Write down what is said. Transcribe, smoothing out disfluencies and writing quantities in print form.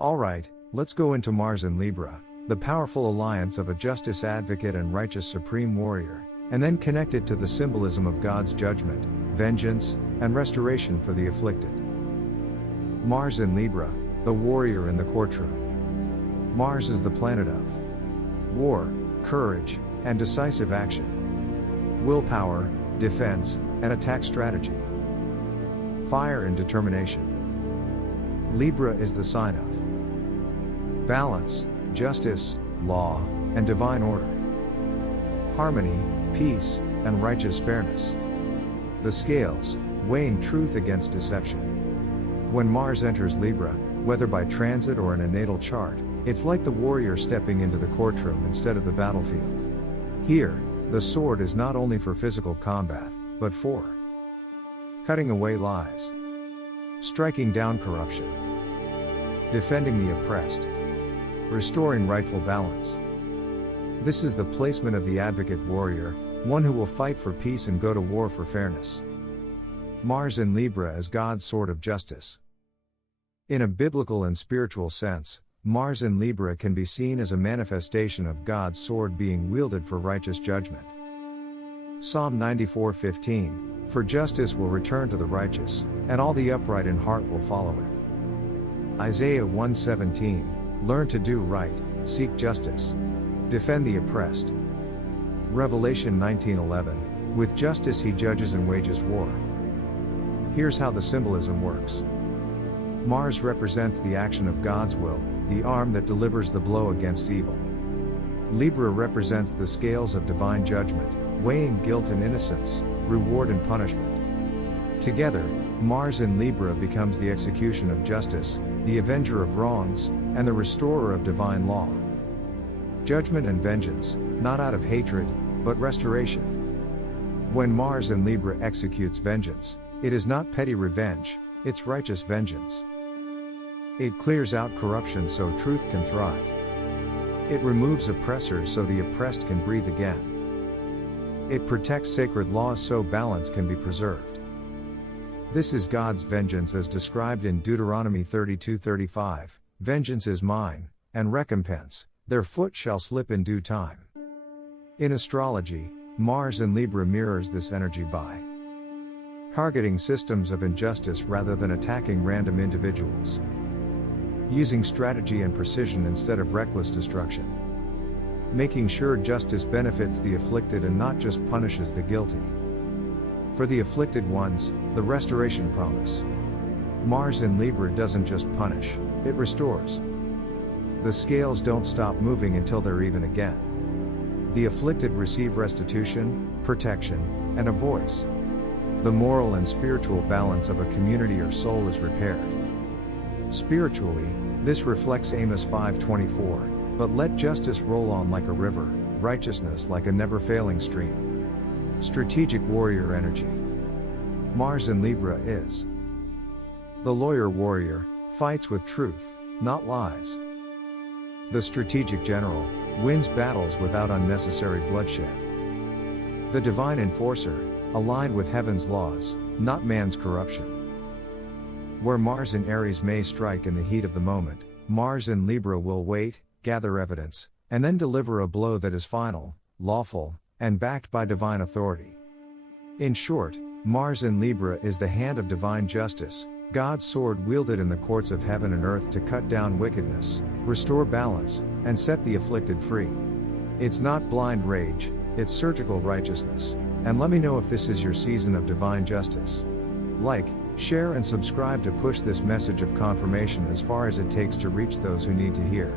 Alright, let's go into Mars in Libra, the powerful alliance of a justice advocate and righteous supreme warrior, and then connect it to the symbolism of God's judgment, vengeance, and restoration for the afflicted. Mars in Libra, the warrior in the courtroom. Mars is the planet of war, courage, and decisive action. Willpower, defense, and attack strategy. Fire and determination. Libra is the sign of balance, justice, law, and divine order. Harmony, peace, and righteous fairness. The scales, weighing truth against deception. When Mars enters Libra, whether by transit or in a natal chart, it's like the warrior stepping into the courtroom instead of the battlefield. Here, the sword is not only for physical combat, but for cutting away lies, striking down corruption, defending the oppressed, restoring rightful balance. This is the placement of the advocate warrior, one who will fight for peace and go to war for fairness. Mars in Libra as God's sword of justice. In a biblical and spiritual sense, Mars in Libra can be seen as a manifestation of God's sword being wielded for righteous judgment. Psalm 94:15, "For justice will return to the righteous, and all the upright in heart will follow it." Isaiah 1:17, "Learn to do right, seek justice. Defend the oppressed." Revelation 19:11, "With justice he judges and wages war." Here's how the symbolism works. Mars represents the action of God's will, the arm that delivers the blow against evil. Libra represents the scales of divine judgment, weighing guilt and innocence, reward and punishment. Together, Mars in Libra becomes the execution of justice, the avenger of wrongs, and the restorer of divine law. Judgment and vengeance, not out of hatred, but restoration. When Mars in Libra executes vengeance, it is not petty revenge, it's righteous vengeance. It clears out corruption so truth can thrive. It removes oppressors so the oppressed can breathe again. It protects sacred laws so balance can be preserved. This is God's vengeance as described in Deuteronomy 32:35, "Vengeance is mine, and recompense, their foot shall slip in due time." In astrology, Mars in Libra mirrors this energy by targeting systems of injustice rather than attacking random individuals, using strategy and precision instead of reckless destruction, making sure justice benefits the afflicted and not just punishes the guilty. For the afflicted ones, the restoration promise. Mars in Libra doesn't just punish, it restores. The scales don't stop moving until they're even again. The afflicted receive restitution, protection, and a voice. The moral and spiritual balance of a community or soul is repaired. Spiritually, this reflects Amos 5:24, "But let justice roll on like a river, righteousness like a never-failing stream." Strategic warrior energy. Mars in Libra is the lawyer warrior, fights with truth, not lies. The strategic general, wins battles without unnecessary bloodshed. The divine enforcer, aligned with heaven's laws, not man's corruption. Where Mars in Aries may strike in the heat of the moment, Mars in Libra will wait, gather evidence, and then deliver a blow that is final, lawful, and backed by divine authority. In short, Mars in Libra is the hand of divine justice, God's sword wielded in the courts of heaven and earth to cut down wickedness, restore balance, and set the afflicted free. It's not blind rage, it's surgical righteousness. And let me know if this is your season of divine justice. Like, share and subscribe to push this message of confirmation as far as it takes to reach those who need to hear.